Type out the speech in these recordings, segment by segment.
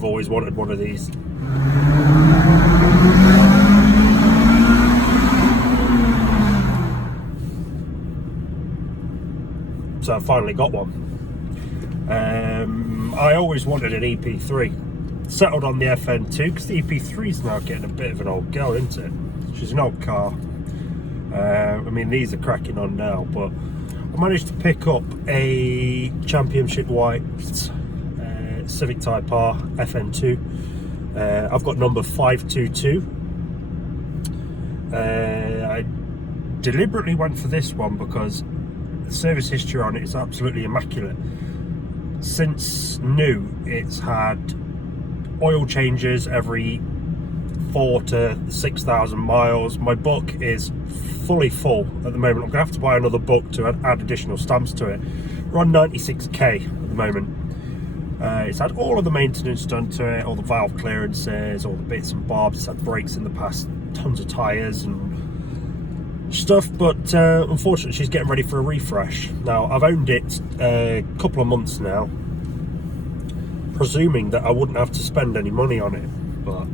I've always wanted one of these. So I finally got one. I always wanted an EP3. Settled on the FN2 because the EP3 is now getting a bit of an old girl, isn't it? She's an old car. I mean, these are cracking on now, but I managed to pick up a championship white Civic Type R FN2. I've got number 522. I deliberately went for this one because the service history on it is absolutely immaculate. Since new, it's had oil changes every 4,000 to 6,000 miles. My book is fully full at the moment. I'm gonna have to buy another book to add additional stamps to it. We're on 96k at the moment. It's had all of the maintenance done to it, all the valve clearances, all the bits and bobs. It's had brakes in the past, tons of tyres and stuff, but unfortunately she's getting ready for a refresh. Now, I've owned it a couple of months now, presuming that I wouldn't have to spend any money on it, but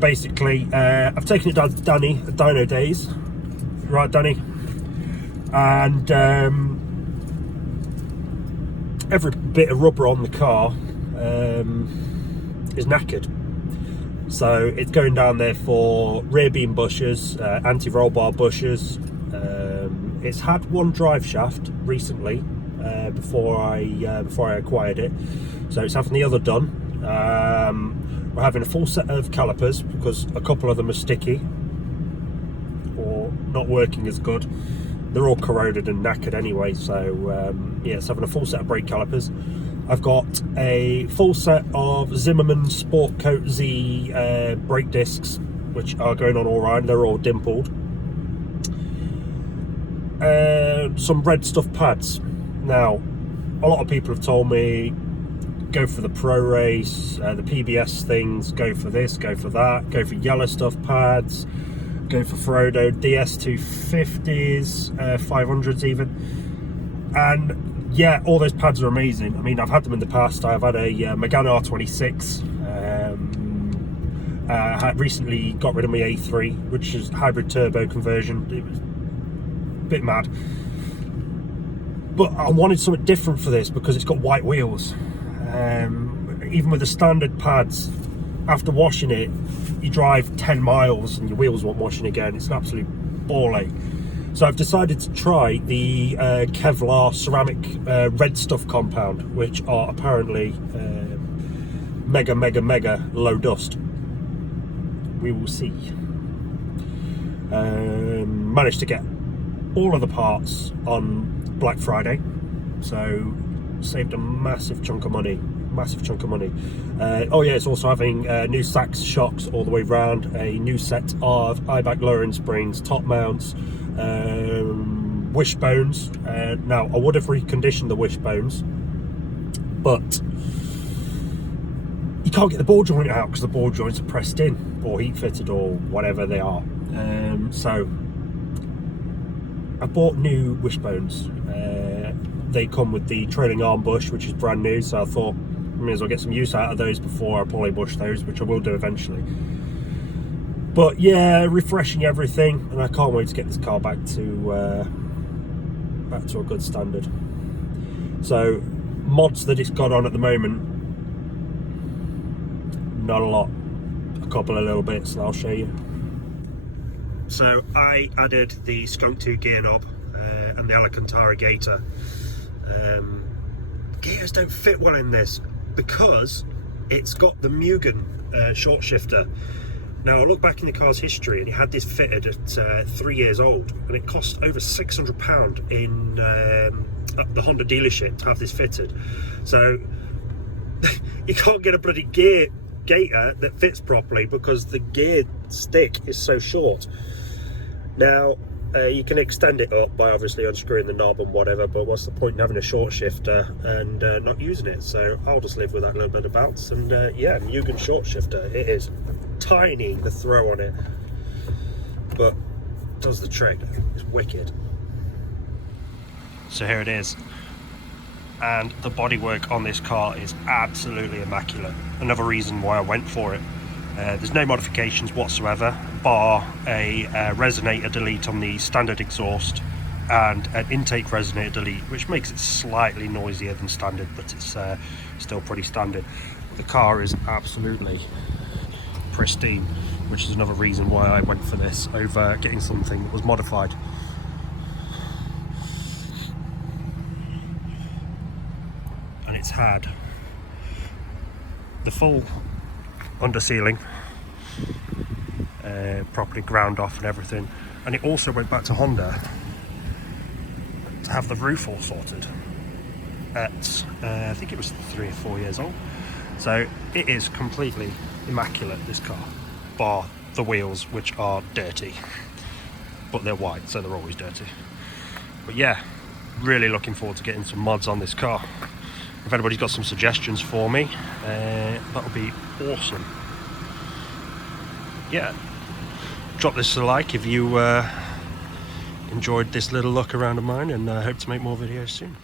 basically I've taken it down to Danny at Dino Days, right Danny, and every bit of rubber on the car is knackered. So it's going down there for rear beam bushers, anti-roll bar bushers. It's had one drive shaft recently before I acquired it, so it's having the other done. We're having a full set of calipers because a couple of them are sticky or not working as good. They're all corroded and knackered anyway, so yeah, it's having a full set of brake calipers. I've got a full set of Zimmermann Sport Coat Z brake discs, which are going on all right. They're all dimpled. Some red stuff pads. Now, a lot of people have told me, go for the Pro Race, the PBS things, go for this, go for that, go for yellow stuff pads, go for Frodo DS250s, 500s even. And yeah, all those pads are amazing. I mean, I've had them in the past. I've had a Megane R26. I recently got rid of my A3, which is hybrid turbo conversion. It was a bit mad. But I wanted something different for this because it's got white wheels. Even with the standard pads, after washing it, you drive 10 miles and your wheels won't washing again. It's an absolute ball ache. So I've decided to try the Kevlar ceramic red stuff compound, which are apparently mega low dust. We will see. Managed to get all of the parts on Black Friday, so saved a massive chunk of money. Oh yeah, it's also having new Sachs shocks all the way round, a new set of IBAC lowering springs, top mounts, wishbones. Now, I would have reconditioned the wishbones, but you can't get the ball joint out because the ball joints are pressed in or heat fitted or whatever they are. So I bought new wishbones. They come with the trailing arm bush, which is brand new, so I thought I may as well get some use out of those before I poly bush those, which I will do eventually. But yeah, refreshing everything, and I can't wait to get this car back to a good standard. So mods that it's got on at the moment, not a lot, a couple of little bits that I'll show you. So I added the Skunk 2 gear knob and the Alcantara gator. Gears don't fit well in this because it's got the Mugen short shifter. Now, I look back in the car's history and it had this fitted at 3 years old, and it cost over £600 in the Honda dealership to have this fitted. So you can't get a bloody gator that fits properly because the gear stick is so short. Now, you can extend it up by obviously unscrewing the knob and whatever, but what's the point in having a short shifter and not using it? So I'll just live with that little bit of bounce. And yeah, Mugen short shifter, it is tiny, the throw on it, but does the trick. It's wicked. So here it is, and the bodywork on this car is absolutely immaculate. Another reason why I went for it. There's no modifications whatsoever, bar a resonator delete on the standard exhaust and an intake resonator delete, which makes it slightly noisier than standard, but it's still pretty standard. The car is absolutely pristine, which is another reason why I went for this over getting something that was modified. And it's had the full under ceiling, properly ground off and everything, and it also went back to Honda to have the roof all sorted at I think it was 3 or 4 years old. So it is completely immaculate, this car, bar the wheels, which are dirty, but they're white, so they're always dirty. But yeah, really looking forward to getting some mods on this car. If anybody's got some suggestions for me, that would be awesome. Yeah, drop this a like if you enjoyed this little look around of mine, and I hope to make more videos soon.